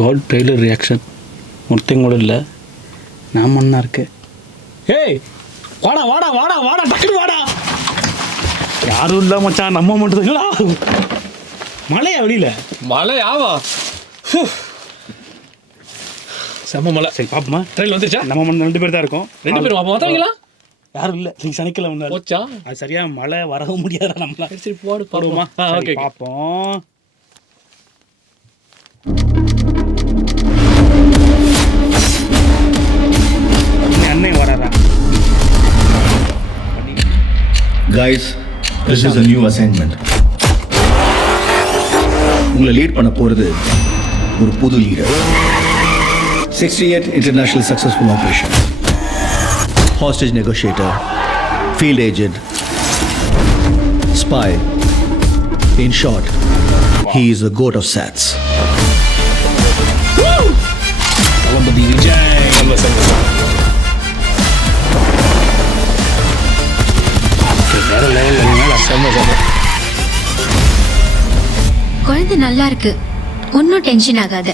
God trailer reaction ஒருத்தங்க கூட இல்லை, நான் மண்ணா இருக்கேன். ஏய் வாடா வாடா வாடா வாடா டக்குனு வாடா. யாரும் இல்லை மச்சான், நம்ம மட்டும்ங்களா? மழையா வெளியில? மழை ஆவா செம்ம மழை. சரி பாப்போமா, ட்ரெயின் வந்துருச்சா? நம்ம மட்டும் 2 பேர் தான் இருக்கோம். 2 பேரும் அப்போ மற்றவங்களா யாரும் இல்லை. நீ சனிக்கிழமை போச்சா? அது சரியா மழை வரவும் முடியாதா நம்மளா? சரி போடு போடுவோமா? ஓகே பார்ப்போம். அண்ணன் வராரா? Guys, this is a new assignment. உங்களை லீட் பண்ண போறது ஒரு புது leader. 68 international successful operations. Hostage negotiator, field agent, spy. In short, he is the goat of SATS. தளபதி விஜய். நம்ம சந்தோஷம். வேற லெவல் செம்ம. குழந்தை நல்லா இருக்கு, ஒன்றும் டென்ஷன் ஆகாத.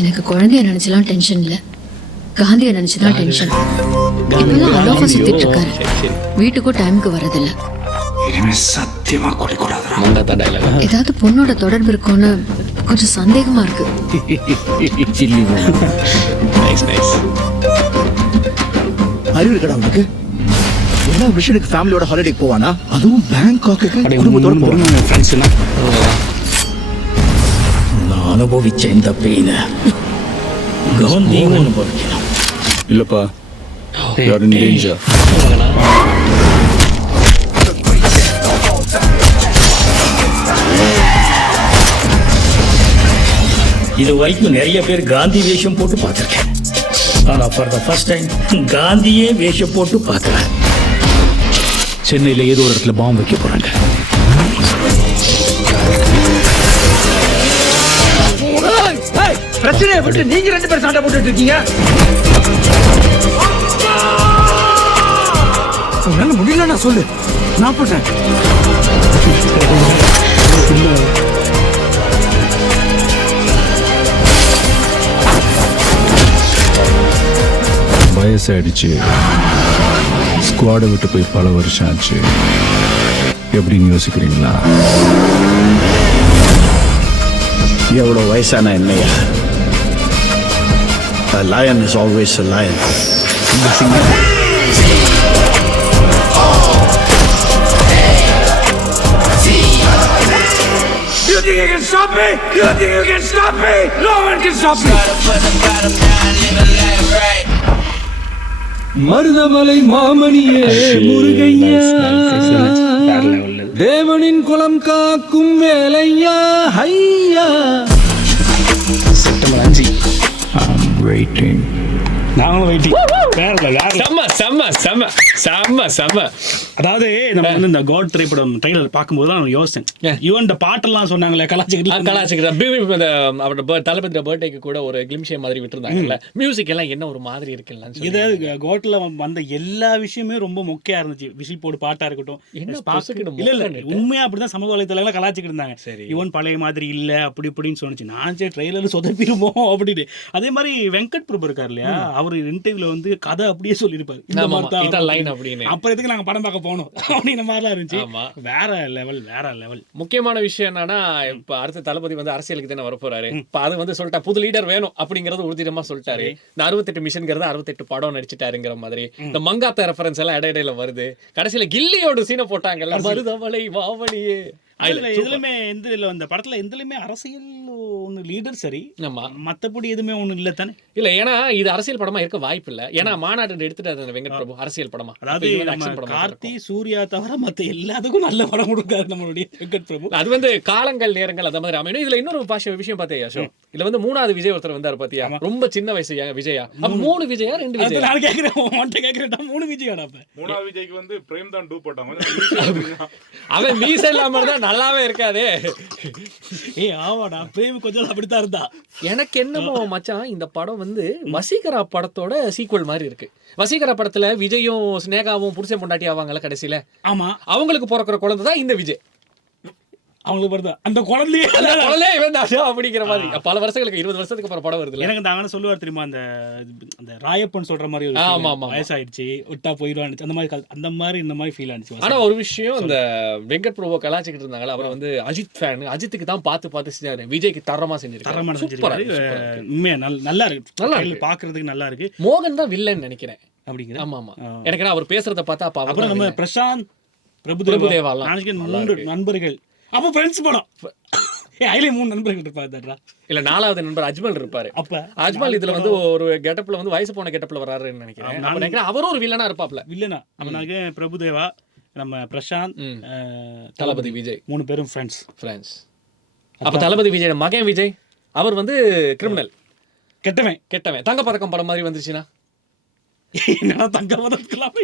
எனக்கு குழந்தைய நினைச்சலாம் டென்ஷன் இல்லை, காந்தியை நினைச்சுதான் டென்ஷன். இப்பெல்லாம் அலோஃபா சுத்திட்டு இருக்காரு, வீட்டுக்கும் டைமுக்கு வரதில்ல. இனிமே சத்தியமா குடிக்கூடாது. மண்டா டைலாக். ஏதாவது பொண்ணோட தொடர்பு இருக்கும்னு கொஞ்சம் சந்தேகமா இருக்கு. Chilli nice nice. அறிவு இருக்கடா உனக்கு? எல்லா விஷயத்துக்கு ஃபேமிலியோட ஹாலிடே போவானா? அதுவும் பேங்காக்கு குடும்பத்தோட போவானா? ஃப்ரெண்ட்ஸ்னா நான் அனுபவிச்ச இந்த பெயினை காந்தியும் அனுபவிக்கணும். இல்லப்பா, யார் இன் டேஞ்சர். இது வரைக்கும் நிறைய பேர் காந்தி வேஷம் போட்டு பார்த்துருக்கேன், ஆனா ஃபார் த ஃபர்ஸ்ட் டைம் காந்தியே வேஷம் போட்டு பார்க்கிறேன். சென்னையில் ஏதோ ஒரு இடத்துல பாம்பு வைக்க போறாங்க. பிரச்சனையை விட்டு நீங்க 2 பேர் சண்டை போட்டுட்டு இருக்கீங்க. உன்னால முடியல, நான் சொல்லு, நான் போட்டேன். வயசாயிடுச்சு, ஸ்குவாடை விட்டு போய் பல வருஷம் ஆச்சு. எப்படின்னு யோசிக்கிறீங்களா? எவ்வளோ வயசான என்னையா? A lion is always a lion. You think you can stop me? You think you can stop me? No one can stop me. Marudhamalai மாமணியே முருகையா, தேவனின் குலம் காக்கும் வேலையா, ஐயா. September 5 I'm waiting. நாங்களும் வெயிட்டிங். வேற செம்ம செம்ம செம்ம செம்ம செம்ம. அதாவது நம்ம வந்து இந்த காட் திரைப்படம் ட்ரெய்லர் பார்க்கும்போது தான் யோசிச்சேன், ஈவன் இந்த பாட்டெல்லாம் சொன்னாங்களே கலாச்சிக்கிற அவரோட தளபதி பர்த்டேக்கு கூட ஒரு கிளிம்ஷே மாதிரி விட்டுருந்தாங்கல்ல, மியூசிக் எல்லாம் என்ன ஒரு மாதிரி இருக்குல்ல. இது கோட்ல வந்த எல்லா விஷயமே ரொம்ப மொக்கையா இருந்துச்சு. விசில் போடு பாட்டா இருக்கட்டும், இல்ல இல்ல உண்மையா அப்படிதான் சமூக வலைத்தளங்கள கலாச்சிக்கிட்டு இருந்தாங்க. ஈவன் பழைய மாதிரி இல்ல அப்படி இப்படின்னு சொன்னிச்சு. நான் சரி ட்ரெய்லர் சொதப்பிடுமோ அப்படின்னு. அதே மாதிரி வெங்கட் பிரபு இருக்காரு இல்லையா, அவர் இன்டர்வியூல வந்து கதை அப்படியே சொல்லியிருப்பாரு, அப்புறம் எதுக்கு நாங்க படம் பார்க்க போனோம் அப்படின்ற மாதிரிலாம் இருந்துச்சு. வேற லெவல் வேற லெவல். முக்கியமான விஷயம் என்னன்னா, இப்ப அடுத்த தளபதி வந்து அரசியலுக்கு தானே வர போறாரு. இப்ப அது வந்து சொல்லிட்டா புது லீடர் வேணும் அப்படிங்கறது உறுதியமா சொல்லிட்டாரு. இந்த 68 மிஷன்ங்கிறது 68 படம் நடிச்சிட்டாருங்கிற மாதிரி இந்த மங்காத்த ரெஃபரன்ஸ் எல்லாம் இடையில வருது. கடைசியில கில்லியோட சீனை போட்டாங்கல்ல, மருதமலை வாவலியே. எதுலயுமே எந்த இந்த படத்துல எதுலயுமே அரசியல் ஒண்ணு லீடர் சரி, மத்தபடி எதுவுமே ஒண்ணு இல்ல தானே. இல்ல, ஏன்னா இது அரசியல் படமா இருக்க வாய்ப்பு இல்ல. ஏன்னா மாநாடு எடுத்துட்டு வெங்கட் பிரபு அரசியல் படமா, அதாவது கார்த்தி சூர்யா தவிர மத்த எல்லாத்துக்கும் நல்ல படம் கொடுக்காரு நம்மளுடைய வெங்கட் பிரபு. அது வந்து காலங்கள் நேரங்கள் அந்த மாதிரி அமையணும். இதுல இன்னொரு விஷயம் பாத்தியா ஷோ, இதுல வந்து 3வது விஜய் ஒருத்தர் வந்தாரு பாத்தியா, ரொம்ப சின்ன வயசு விஜயா. அப்ப 3 விஜயா 2 விஜயா? நான் கேக்குறேன், உன்கிட்ட கேக்குறேன், 3 விஜயாடா. அப்ப 3வது விஜய்க்கு வந்து பிரேம் தான் 2 போட்டாங்க. அவன் மீசை இல்லாம இருந்தா நல்லாவே இருக்காதே. ஆமாடா, பிரேம் கொஞ்சம் அப்படித்தான் இருந்தா. எனக்கு என்னமோ மச்சான், இந்த படம் வந்து வசீகரா படத்தோட சீக்வல் மாதிரி இருக்கு. வசீகரா படத்துல விஜயும் ஸ்னேகாவும் புருஷன் பொண்டாட்டி ஆவாங்கல்ல கடைசியில. ஆமா, அவங்களுக்கு பிறக்கிற குழந்தை தான் இந்த விஜய். அவங்களுக்கு வருது அந்த குழந்தையே அந்த குழந்தையே இவன் தானே அப்படிங்கிற மாதிரி பல வருஷங்களுக்கு 20 வருஷத்துக்கு அப்புறம் படம் வருது. எனக்கு அந்த சொல்லுவார் தெரியுமா, அந்த அந்த ராயப்பன் சொல்ற மாதிரி ஒரு ஆமா ஆமா வயசாயிடுச்சு விட்டா போயிடுவான்னு அந்த மாதிரி இந்த மாதிரி ஃபீல் ஆனிச்சு. ஆனா ஒரு விஷயம், இந்த வெங்கட் பிரபு கலாச்சிக்கிட்டு இருந்தாங்களா, அவர் வந்து அஜித் ஃபேன், அஜித்துக்கு தான் பார்த்து செஞ்சாரு, விஜய்க்கு தரமா செஞ்சிருக்காரு. உண்மையா நல்லா இருக்கு, பாக்குறதுக்கு நல்லா இருக்கு. மோகன் தான் வில்லன் நினைக்கிறேன் அப்படிங்கிற. ஆமா ஆமா, எனக்கு அவர் பேசுறத பார்த்தா அப்ப அப்புறம் நம்ம பிரசாந்த் பிரபுதேவா மூன்று நண்பர்கள், அப்ப ஃப்ரெண்ட்ஸ் படம் அதுல 3 நண்பர்கள் இருப்பாரு, இல்ல 4வது நண்பர் அஜ்மல் இருப்பாரு. அப்ப அஜ்மல் இதுல வந்து ஒரு கெட்டப்ல வந்து வயசு போன கெட்டப்ல வராருன்னு நினைக்கிறேன். அவரும் ஒரு வில்லனா இருப்பாப்ல. வில்லனா அப்ப நாங்க பிரபுதேவா, நம்ம பிரசாந்த், தளபதி விஜய் 3 பேரும் ஃப்ரெண்ட்ஸ். அப்ப தளபதி விஜய் மகன் விஜய் அவர் வந்து கிரிமினல், கெட்டவன். தங்க பதக்கம் படம் மாதிரி வந்துருச்சுன்னா என்னடா தங்க பதக்கம்?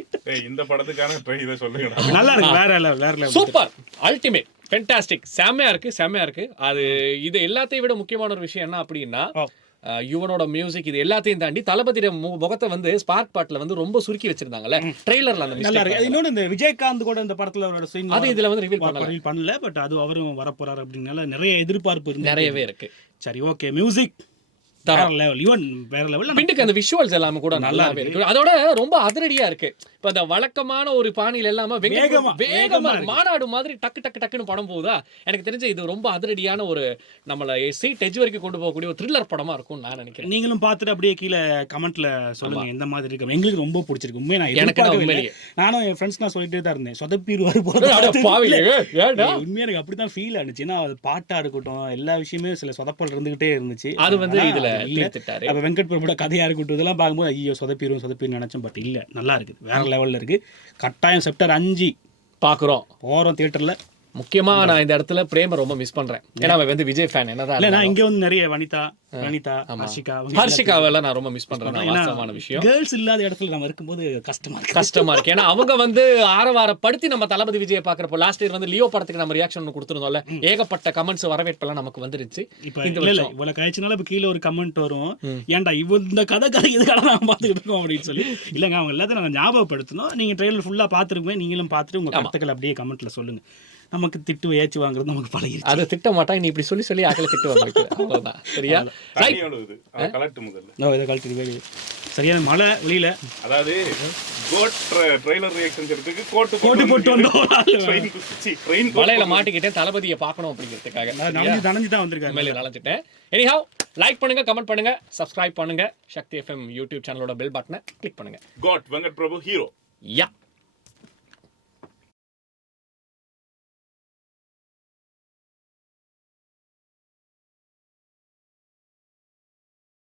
இந்த படத்துக்கான ட்ரை இதை சொல்லுங்க. நல்லா இருக்கு, வேற லெவல், சூப்பர், அல்டிமேட், ஃபென்டாஸ்டிக், செம்மையா இருக்கு. அது இது எல்லாத்தையும் விட முக்கியமான ஒரு விஷயம் என்ன அப்படின்னா, யுவனோட மியூசிக் இது எல்லாத்தையும் தாண்டி தளபதியோட முகத்தை வந்து ஸ்பார்க் பாட்ல வந்து ரொம்ப சுருக்கி வச்சிருந்தாங்கல்ல ட்ரெய்லர்ல. அந்த நல்லா இருக்கு. இன்னொன்னு இந்த விஜயகாந்த் கூட இந்த படத்துல அவரோட சீன் அது இதுல வந்து ரிவீல் பண்ணல, பட் அது அவரும் வர போறாரு அப்படினால நிறைய எதிர்பார்ப்பு நிறையவே இருக்கு. சரி, ஓகே. மியூசிக் வேற லெவல், ஈவன் வேற லெவல். பின்னுக்கு அந்த விஷுவல்ஸ் எல்லாமே கூட நல்லாவே இருக்கு. அதோட ரொம்ப அதிரடியா இருக்கு. இப்ப அந்த வழக்கமான ஒரு பாணியில எல்லாமே வேகமா மாநாடு மாதிரி டக்குன்னு படம் போகுதா, எனக்கு தெரிஞ்ச இது ரொம்ப அதிரடியான ஒரு நம்மள சீட் எட்ஜ் வரைக்கும் கொண்டு போகக்கூடிய ஒரு த்ரில்லர் படமா இருக்கும் நான் நினைக்கிறேன். நீங்களும் பார்த்துட்டு அப்படியே கீழே கமெண்ட்ல சொல்லுங்க எந்த மாதிரி இருக்கு. எங்களுக்கு ரொம்ப பிடிச்சிருக்கு உண்மையா. நானும் என் ஃப்ரெண்ட்ஸ் நான் சொல்லிட்டே தான் இருந்தேன், சொதப்பீருவாரு உண்மையா எனக்கு அப்படிதான் ஃபீல் ஆனிச்சு. ஏன்னா அது பாட்டா இருக்கட்டும், எல்லா விஷயமே சில சொதப்பல் இருந்துகிட்டே இருந்துச்சு. அது வந்து இதுல அப்ப வெங்கட் பிரபுட கதையா இருக்கட்டும், இதெல்லாம் பார்க்கும்போது ஐயோ சொதப்பீரும் நினைச்சோம். பட் இல்ல, நல்லா இருக்கு, வேற லெவல்ல இருக்கு. கட்டாயம் செப்டம்பர் 5 பாக்குறோம், போறோம் தியேட்டர்ல. முக்கியமா நான் இந்த இடத்துல பிரேம ரொம்ப மிஸ் பண்றேன். ஏன்னா அவன் வந்து விஜய் ஃபேன். என்னதான் இல்ல, நான் இங்க வந்து நிறைய வனிதா, ஹர்ஷிகாவெல்லாம் நான் ரொம்ப மிஸ் பண்றேன். வாஸ்தவமான விஷயம், கேர்ள்ஸ் இல்லாத இடத்துல நம்ம இருக்கும்போது கஷ்டமா இருக்கு. ஏன்னா அவங்க வந்து ஆரவாரப்படுத்தி நம்ம தளபதி விஜயை பாக்குறப்போ லாஸ்ட் இயர் வந்து லியோ படத்துக்கு நம்ம ரியாக்ஷன் கொடுத்துருந்தோம்ல, ஏகப்பட்ட கமெண்ட்ஸ் வரவேற்பெல்லாம் நமக்கு வந்துருச்சு. இப்ப இல்ல இவ்வளவு கழிச்சுனால இப்ப கீழே ஒரு கமெண்ட் வரும், ஏன்டா இந்த கதை இதுக்காக நான் பாத்துக்கிட்டு இருக்கோம் அப்படின்னு சொல்லி. இல்லங்க, அவங்க எல்லாத்தையும் நாங்க ஞாபகப்படுத்தணும். நீங்க ட்ரெய்லர் ஃபுல்லா பாத்துருக்கோமே, நீங்களும் பார்த்துட்டு உங்க கருத்துக்கள் அப்படியே கமெண்ட்ல சொல்லுங்க. நமக்கு திட்டு ஏச்சு வாங்குறது நமக்கு பழகி, அதை திட்ட மாட்டாங்க. நீ இப்படி சொல்லி ஆக்கல திட்டு வாங்க, அவ்வளவுதான். சரியா? இதை கழட்டி சரியான மழை வெளியில. அதாவது ட்ரெய்லர் ரியாக்ஷன்ஸ்க்கு கோட்டு போட்டு வந்தோம், மலையில மாட்டிக்கிட்டேன் தளபதியை பார்க்கணும் அப்படிங்கிறதுக்காக. நனைஞ்சு தான் வந்திருக்காரு, மேலே நனைஞ்சிட்டேன். எனிஹவ், லைக் பண்ணுங்க, கமெண்ட் பண்ணுங்க, சப்ஸ்கிரைப் பண்ணுங்க. சக்தி FM யூடியூப் சேனலோட பெல் பட்டனை கிளிக் பண்ணுங்க. God Venkat Prabhu hero. யா.